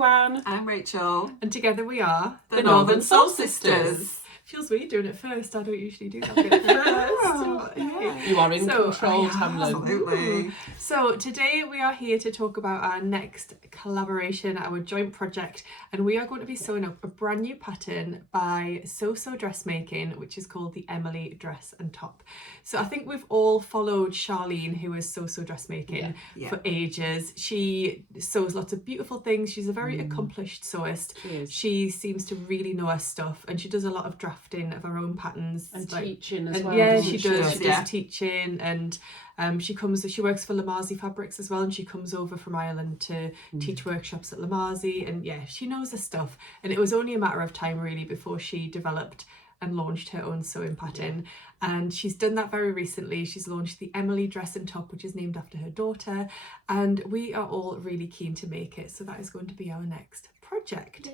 Ruan. I'm Rachel. And together we are the Northern Sew Sisters. Feels weird doing it first. I don't usually do that bit first. Yeah. You are in control, Tamlin. Absolutely. So today we are here to talk about our next collaboration, our joint project, and we are going to be sewing up a brand new pattern by Sew Dressmaking, which is called the Emily Dress and Top. So I think we've all followed Charlene, who is Sew Dressmaking, for ages. She sews lots of beautiful things. She's a very accomplished sewist. She seems to really know her stuff, and she does a lot of drafting of her own patterns and teaching as well. Yeah, she does. She does teaching, and she works for Lamazi Fabrics as well, and she comes over from Ireland to teach workshops at Lamazi, and yeah, she knows her stuff. And it was only a matter of time really before she developed and launched her own sewing pattern, and she's done that very recently. She's launched the Emily Dress and Top, which is named after her daughter, and we are all really keen to make it, so that is going to be our next project.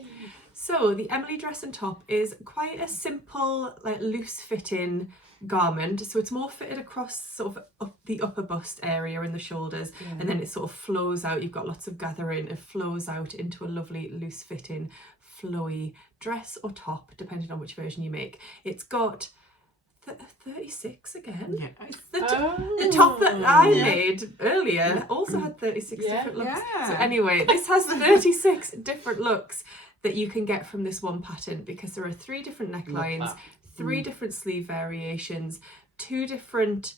So the Emily Dress and Top is quite a simple, like loose fitting garment, so it's more fitted across sort of up the upper bust area and the shoulders, and then it sort of flows out. You've got lots of gathering, it flows out into a lovely loose fitting flowy dress or top, depending on which version you make. It's got 36 again. The top that I made earlier also had 36 different looks. So anyway, this has 36 different looks that you can get from this one pattern, because there are 3 different necklines, 3 different sleeve variations, 2 different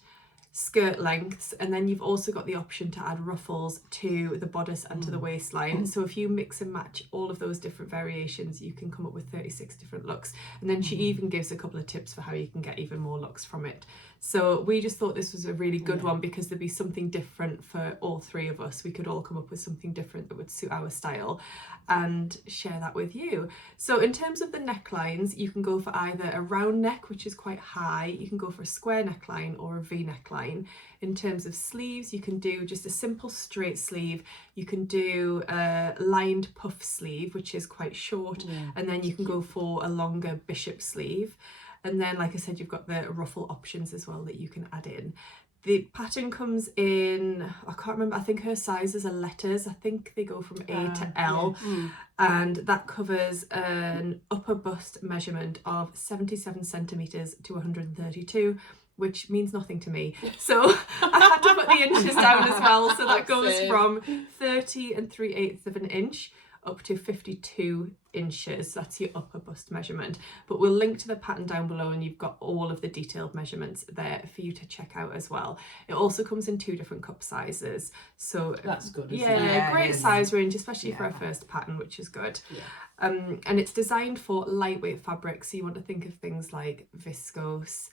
skirt lengths, and then you've also got the option to add ruffles to the bodice and to the waistline. So if you mix and match all of those different variations, you can come up with 36 different looks. And then she even gives a couple of tips for how you can get even more looks from it. So we just thought this was a really good one, because there'd be something different for all 3 of us. We could all come up with something different that would suit our style and share that with you. So in terms of the necklines, you can go for either a round neck, which is quite high, you can go for a square neckline or a V neckline. In terms of sleeves, you can do just a simple straight sleeve, you can do a lined puff sleeve, which is quite short, and then you can go for a longer bishop sleeve. And then, like I said, you've got the ruffle options as well that you can add in. The pattern comes in, I can't remember, I think her sizes are letters. I think they go from A to L. And that covers an upper bust measurement of 77 centimetres to 132, which means nothing to me. So I had to put the inches down as well. So that goes from 30 3/8 of an inch up to 52 inches. That's your upper bust measurement, but we'll link to the pattern down below, and you've got all of the detailed measurements there for you to check out as well. It also comes in 2 different cup sizes, so that's good, isn't it? Great size range, especially for our first pattern, which is good. And it's designed for lightweight fabrics, so you want to think of things like viscose,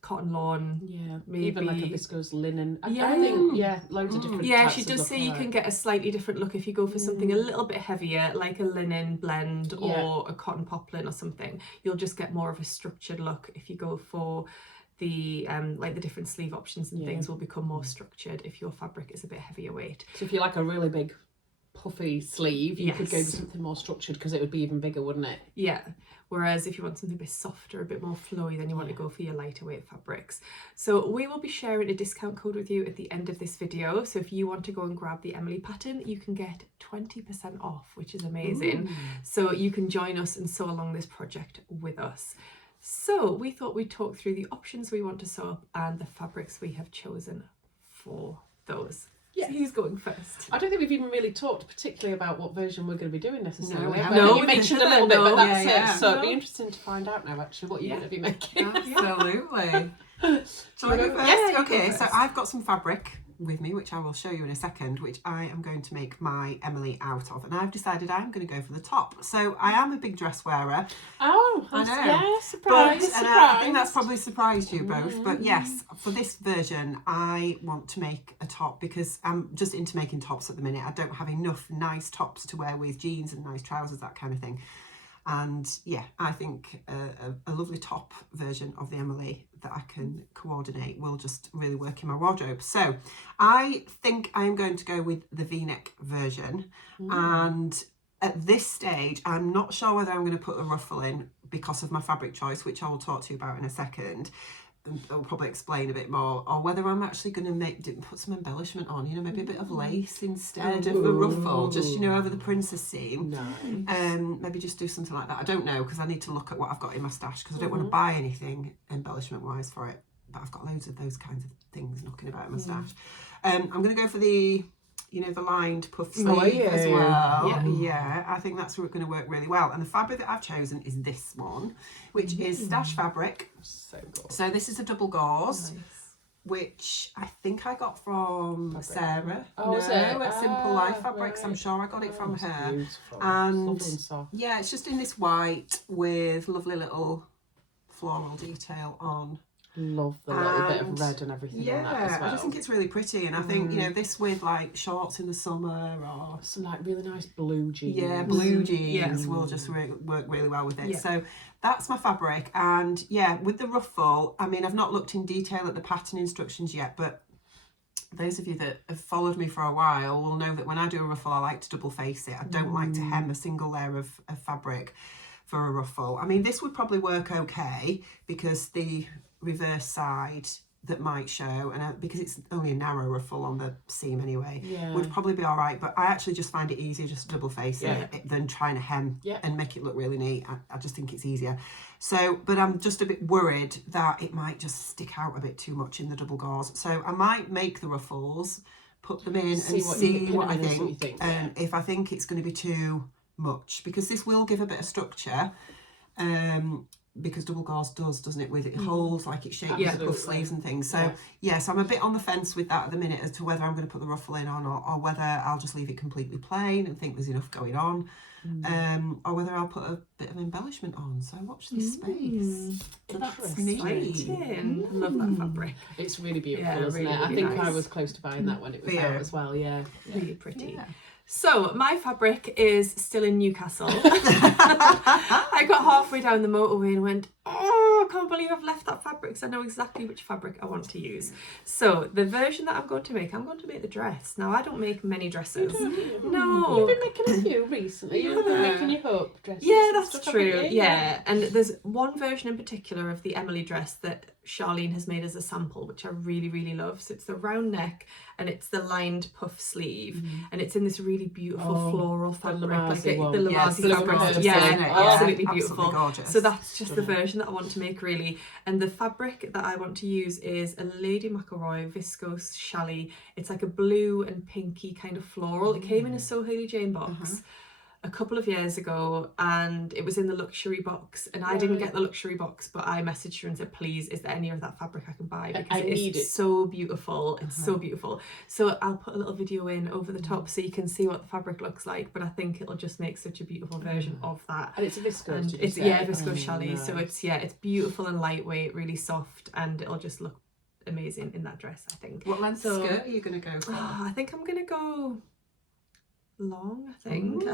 cotton lawn, maybe even like a viscose linen. I think loads of different types she does say you can get a slightly different look if you go for something a little bit heavier, like a linen blend or a cotton poplin or something. You'll just get more of a structured look. If you go for the like the different sleeve options and things will become more structured if your fabric is a bit heavier weight. So if you like a really big puffy sleeve, you could go with something more structured, because it would be even bigger, wouldn't it? Whereas if you want something a bit softer, a bit more flowy, then you want to go for your lighter weight fabrics. So we will be sharing a discount code with you at the end of this video. So if you want to go and grab the Emily pattern, you can get 20% off, which is amazing. So you can join us and sew along this project with us. So we thought we'd talk through the options we want to sew up and the fabrics we have chosen for those. So who's going first? I don't think we've even really talked particularly about what version we're going to be doing necessarily. No, you mentioned a little bit, but that's it. So it'd be No. interesting to find out now actually what you're going to be making. Absolutely. Shall I go first? Yes, okay, so I've got some fabric with me, which I will show you in a second, which I am going to make my Emily out of, and I've decided I'm going to go for the top. So I am a big dress wearer. Oh, I know. Yeah, surprise. And I think that's probably surprised you both. But yes, for this version, I want to make a top, because I'm just into making tops at the minute. I don't have enough nice tops to wear with jeans and nice trousers, that kind of thing. And yeah, I think a lovely top version of the Emily that I can coordinate will just really work in my wardrobe. So I think I'm going to go with the V-neck version. And at this stage, I'm not sure whether I'm going to put a ruffle in because of my fabric choice, which I will talk to you about in a second. they'll probably explain a bit more, or whether I'm actually going to put some embellishment on, you know, maybe a bit of lace instead of a ruffle, just, you know, over the princess seam. Nice. Maybe just do something like that. I don't know, because I need to look at what I've got in my stash, because I don't want to buy anything embellishment wise for it, but I've got loads of those kinds of things knocking about in my stash. I'm going to go for the, you know, the lined puff sleeve as well. Yeah, I think that's going to work really well. And the fabric that I've chosen is this one, which is stash fabric. So good. So this is a double gauze, which I think I got from Sarah. Is it? At Simple Life Ah, Fabrics. right. I'm sure I got it from It's her. beautiful. And Lovely and soft. yeah, it's just in this white with lovely little floral detail on. Love the little bit of red and everything on that as well. I just think it's really pretty, and I think, you know, this with like shorts in the summer or some like really nice blue jeans. Yeah, blue jeans will just work really well with it. Yeah. So that's my fabric, and yeah, with the ruffle, I mean, I've not looked in detail at the pattern instructions yet, but those of you that have followed me for a while will know that when I do a ruffle, I like to double face it. I don't like to hem a single layer of fabric for a ruffle. I mean, this would probably work okay because the reverse side that might show, and because it's only a narrow ruffle on the seam anyway, would probably be all right, but I actually just find it easier just to double face it than trying to hem and make it look really neat. I just think it's easier. So, but I'm just a bit worried that it might just stick out a bit too much in the double gauze, so I might make the ruffles, put them in and see what I think, if I think it's going to be too much, because this will give a bit of structure, because double gauze doesn't it, with it holds like it shapes the puff sleeves and things. So yes, I'm a bit on the fence with that at the minute as to whether I'm going to put the ruffle in on, or whether I'll just leave it completely plain and think there's enough going on, or whether I'll put a bit of embellishment on. So watch this space. That's neat. I love that fabric. It's really beautiful, isn't really, it? I really think I nice. was close to buying that when it was out as well. Really pretty. Yeah. So my fabric is still in Newcastle. I got halfway down the motorway and went, oh, I can't believe I've left that fabric, because I know exactly which fabric I want to use. So the version that I'm going to make the dress. Now, I don't make many dresses. No. You've been making a few recently. You've been making your hope dresses. Yeah, and that's stuff, true. haven't you? Yeah, and there's one version in particular of the Emily dress that Charlene has made as a sample, which I really, really love. So it's the round neck and it's the lined puff sleeve, and it's in this really beautiful floral fabric, like the Lamazi fabric. Absolutely beautiful. Gorgeous. So that's just the version that I want to make, really. And the fabric that I want to use is a Lady McElroy viscose challis. It's like a blue and pinky kind of floral. It came in a So Hailey Jane box a couple of years ago, and it was in the luxury box, and I didn't get the luxury box, but I messaged her and said, please, is there any of that fabric I can buy, because it's so beautiful. It's so beautiful. So I'll put a little video in over the top so you can see what the fabric looks like, but I think it'll just make such a beautiful version of that. And it's a viscose, it's viscose challis. So it's beautiful and lightweight, really soft, and it'll just look amazing in that dress, I think. What length skirt are you going to go for? I think I'm going to go long. I think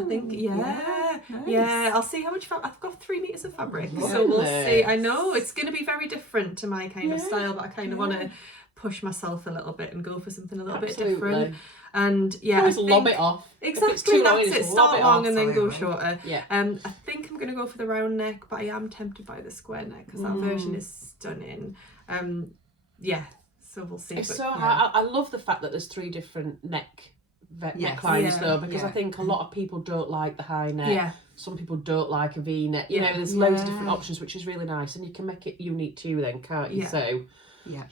Nice. I'll see how much I've got 3 meters of fabric, Goodness. so we'll see. I know it's going to be very different to my kind of style, but I kind of want to push myself a little bit and go for something a little bit different. And just lob it off. Exactly, that's it. Start long and then go shorter. Yeah. I think I'm going to go for the round neck, but I am tempted by the square neck because that version is stunning. So we'll see. It's I love the fact that there's 3 different necklines though, because I think a lot of people don't like the high neck. Some people don't like a V-neck. You know, there's loads of different options, which is really nice, and you can make it unique too then, can't you? So Are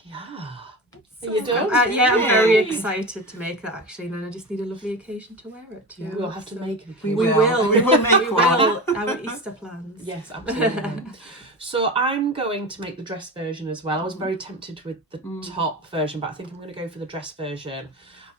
you done? I'm very excited to make that, actually, and then I just need a lovely occasion to wear it too. We'll have to make it. We will make one. Our Easter plans. Yes, absolutely. So I'm going to make the dress version as well. I was very tempted with the top version, but I think I'm going to go for the dress version.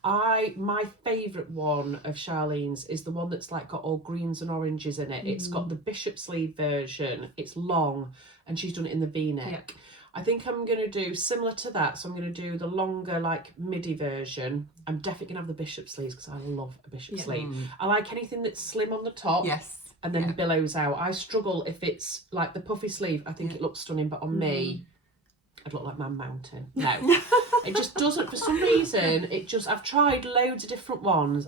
My favourite one of Charlene's is the one that's like got all greens and oranges in it. It's got the bishop sleeve version. It's long, and she's done it in the V-neck. I think I'm going to do similar to that. So I'm going to do the longer, like, midi version. I'm definitely going to have the bishop sleeves because I love a bishop sleeve. I like anything that's slim on the top. And then billows out. I struggle if it's like the puffy sleeve. I think it looks stunning, but on me, I'd look like Man Mountain. No, it just doesn't. For some reason, I've tried loads of different ones.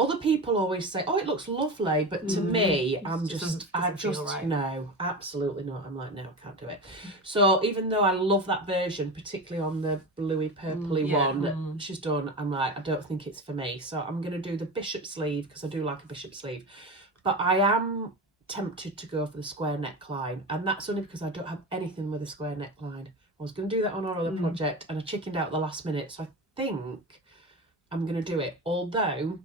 Other people always say, oh, it looks lovely, but to me, I doesn't feel right. no, absolutely not. I'm like, no, I can't do it. So even though I love that version, particularly on the bluey purpley one that she's done, I'm like, I don't think it's for me. So I'm going to do the bishop sleeve because I do like a bishop sleeve. But I am tempted to go for the square neckline, and that's only because I don't have anything with a square neckline. I was going to do that on our other project and I chickened out at the last minute, so I think I'm going to do it. Although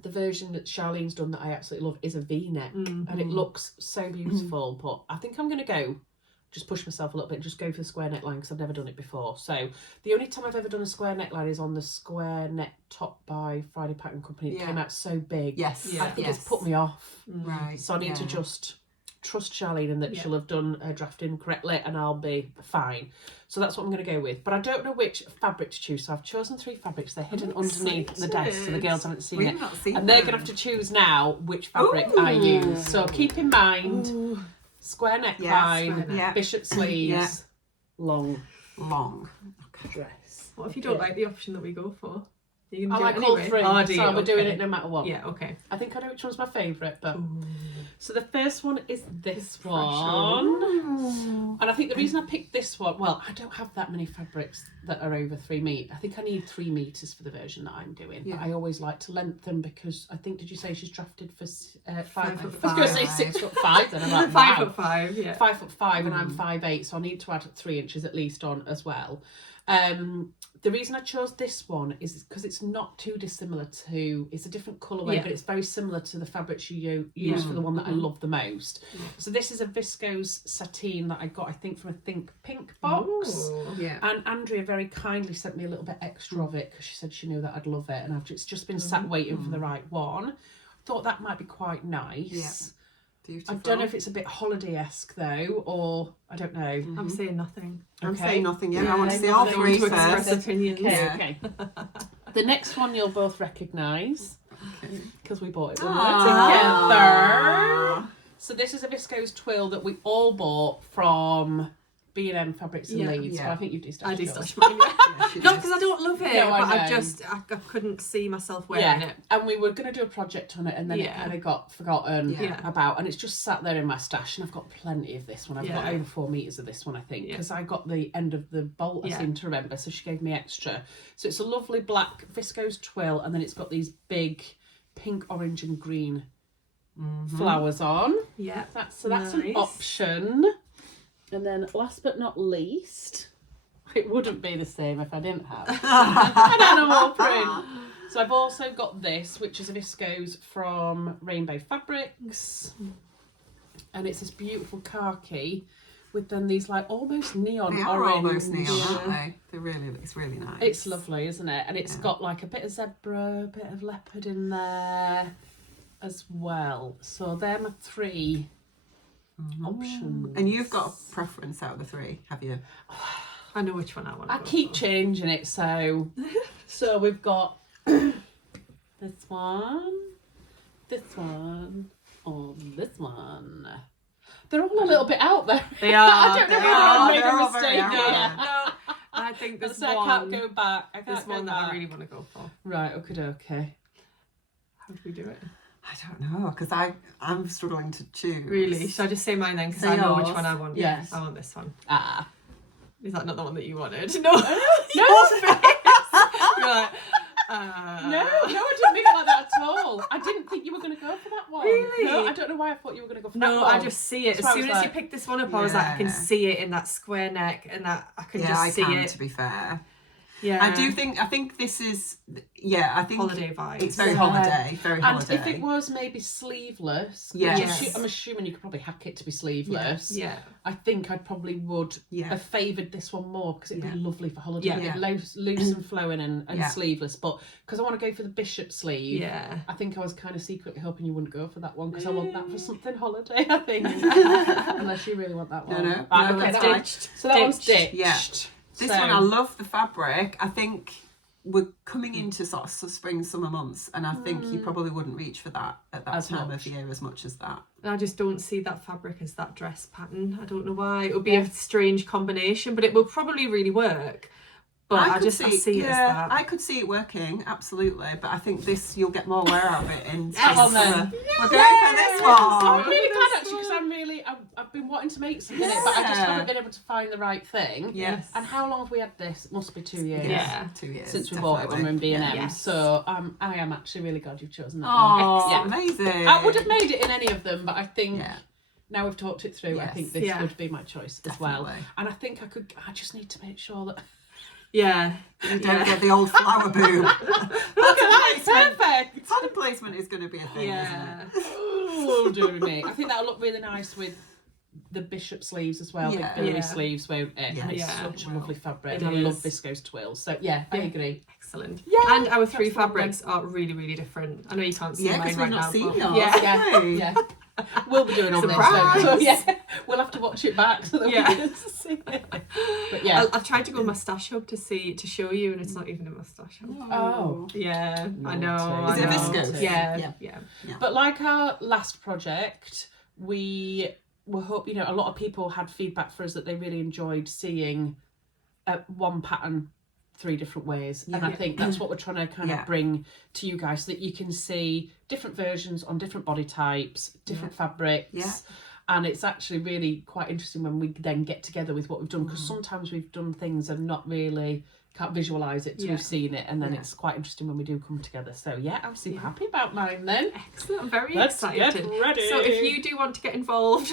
the version that Charlene's done that I absolutely love is a V-neck and it looks so beautiful, but I think I'm going to go just push myself a little bit and just go for the square neckline because I've never done it before. So the only time I've ever done a square neckline is on the square neck top by Friday Pattern Company. It came out so big. Yes. I think it's put me off. Right. So I need to just trust Charlene and that she'll have done her drafting correctly and I'll be fine. So that's what I'm going to go with. But I don't know which fabric to choose. So I've chosen 3 fabrics. They're hidden underneath the desk so the girls haven't seen it. And they're going to have to choose now which fabric I use. So keep in mind, square neckline, bishop sleeves, long dress. What if you don't like the option that we go for? You can I do like it all anyway. 3, so we're doing it no matter what. Yeah, okay. I think I know which one's my favourite, but... So the first one is this one. And I think the reason I picked this one, well, I don't have that many fabrics that are over 3 meters. I think I need 3 meters for the version that I'm doing. But I always like to lengthen because I think, did you say she's drafted for 5'5"? I was going to say 6'5", then I'm like, wow. 5'5", yeah. 5'5", and I'm 5'8", so I need to add 3 inches at least on as well. The reason I chose this one is because it's not too dissimilar to, it's a different colourway, but it's very similar to the fabrics you use for the one that I love the most. So this is a viscose sateen that I got, I think, from a Think Pink box. And Andrea very kindly sent me a little bit extra of it because she said she knew that I'd love it, and it's just been sat waiting for the right one. Thought that might be quite nice. Beautiful. I don't know if it's a bit holiday-esque though, or I don't know. I'm saying nothing. I'm saying nothing, I want to see all 3 to first. express opinions. Okay. The next one you'll both recognise because we bought it when we were together. So this is a viscose twill that we all bought from B&M Fabrics and Leeds. But I think you've I de-stashed mine. She Not does. because I don't love it, No, I but know. I couldn't see myself wearing it. And we were going to do a project on it and then it kind of got forgotten about, and it's just sat there in my stash, and I've got plenty of this one. I've got over 4 meters of this one, I think, because I got the end of the bolt, I seem to remember, so she gave me extra. So it's a lovely black viscose twill, and then it's got these big pink, orange and green flowers on. Yeah. That's an option. And then last but not least, it wouldn't be the same if I didn't have an animal print. So I've also got this, which is a viscose from Rainbow Fabrics. And it's this beautiful khaki with then these like almost neon they orange. are almost neon, aren't they? It's really nice. It's lovely, isn't it? And it's got like a bit of zebra, a bit of leopard in there as well. So they're my 3 options. And you've got a preference out of the 3, have you? I know which one I want. I keep changing it, so we've got this one, or this one. They're all a little bit out there. They are. I don't know if I made a mistake there. there. I think this I can't go back. This one that I really want to go for. Right, okay. How do we do it? I don't know, because I'm struggling to choose. Really? Should I just say mine then? Because I know which one I want. Yes. I want this one. Is that not the one that you wanted? No. No. Your face. You're like, No, I didn't mean it like that at all. I didn't think you were going to go for that one. Really? No, I don't know why I thought you were going to go for that one. No, I just see it. As soon as you picked this one up, I was like, I can see it in that square neck, and that I can just see it. To be fair. Yeah. I think this is, I think holiday vibes. It's very holiday, very holiday. And if it was maybe sleeveless, I'm assuming you could probably hack it to be sleeveless. Yeah. I think I probably would have favoured this one more because it'd be lovely for holiday. Yeah. Loose and flowing and sleeveless. But because I want to go for the bishop sleeve, I think I was kind of secretly hoping you wouldn't go for that one because I want that for something holiday, I think. Unless you really want that one. No, okay, ditched. So that one's ditched. Yeah. This one, I love the fabric. I think we're coming into sort of spring, summer months, and I think you probably wouldn't reach for that at that time of year as much as that. I just don't see that fabric as that dress pattern. I don't know why. It would be a strange combination, but it will probably really work. But I could see it as that. I could see it working, absolutely. But I think this, you'll get more wear out of it in Come on then. We're going for this one. I'm really glad actually because I've been wanting to make something, but I just haven't been able to find the right thing. Yes. And how long have we had this? It must be 2 years. Yeah. 2 years. Since we bought it when we were in B&M. Yes. So I am actually really glad you've chosen that Oh, one. Yeah. amazing. I would have made it in any of them, but I think Yeah. now we've talked it through, I Yes. think this Yeah. would be my choice as well. Definitely. And I think I just need to make sure that Yeah. You don't get the old flower boom. look at that, it's perfect. Pattern placement is going to be a thing, Yeah. isn't it? Oh, dear me. I think that'll look really nice with the bishop sleeves as well, Yeah. big billowy Yeah. sleeves, won't it? Yeah. And it's Yeah. such a lovely fabric. It And I love is. viscose twills. So yeah, I agree. Excellent. Yeah, And our three that's the one fabrics are really, really different. I know you can't see Yeah, mine because right we've not now. seen but- yours. Yeah. Yeah, yeah. We'll be doing all this. Surprise! So yeah, we'll have to watch it back so that Yeah. we can see it. But yeah. I've tried to go moustache hub to show you, and it's not even a moustache hub. Oh. Yeah, I know. Naughty. I Is it know. viscose? Yeah, Yeah. yeah. But like our last project, we hope, a lot of people had feedback for us that they really enjoyed seeing one pattern 3 different ways. And I Yeah. think that's what we're trying to kind Yeah. of bring to you guys, so that you can see different versions on different body types, different fabrics. Yeah. And it's actually really quite interesting when we then get together with what we've done, because sometimes we've done things and not really can't visualise it till Yeah. we've seen it, and then Yeah. it's quite interesting when we do come together. So yeah, I'm super happy about mine then. Excellent. I'm very Let's excited. get ready. So if you do want to get involved,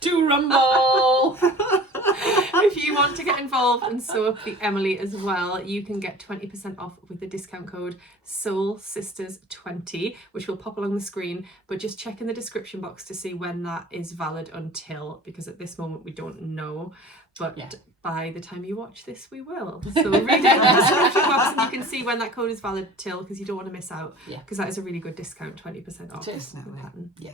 Do rumble! if you want to get involved and sew up the Emily as well, you can get 20% off with the discount code SEWLSisters20, which will pop along the screen, but just check in the description box to see when that is valid until, because at this moment we don't know, but Yeah. by the time you watch this we will. So read it in the description box and you can see when that code is valid till, because you don't want to miss out, Yeah. because that is a really good discount, 20% off. It is. the pattern. Yeah.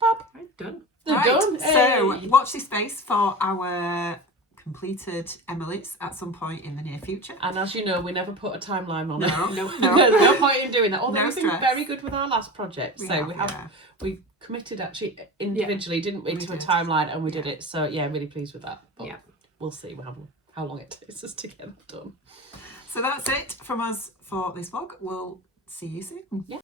Bob, Right, done. they're Right, done. so Hey. watch this space for our completed Emily's at some point in the near future. And as you know, we never put a timeline on it. No, There's no point in doing that. Although No we've been stress. very good with our last project. We So have, we committed actually individually, didn't we, We to a did. timeline, and we did it. So yeah, really pleased with that. But Yeah. we'll see how long it takes us to get it done. So that's it from us for this vlog. We'll see you soon. Yeah.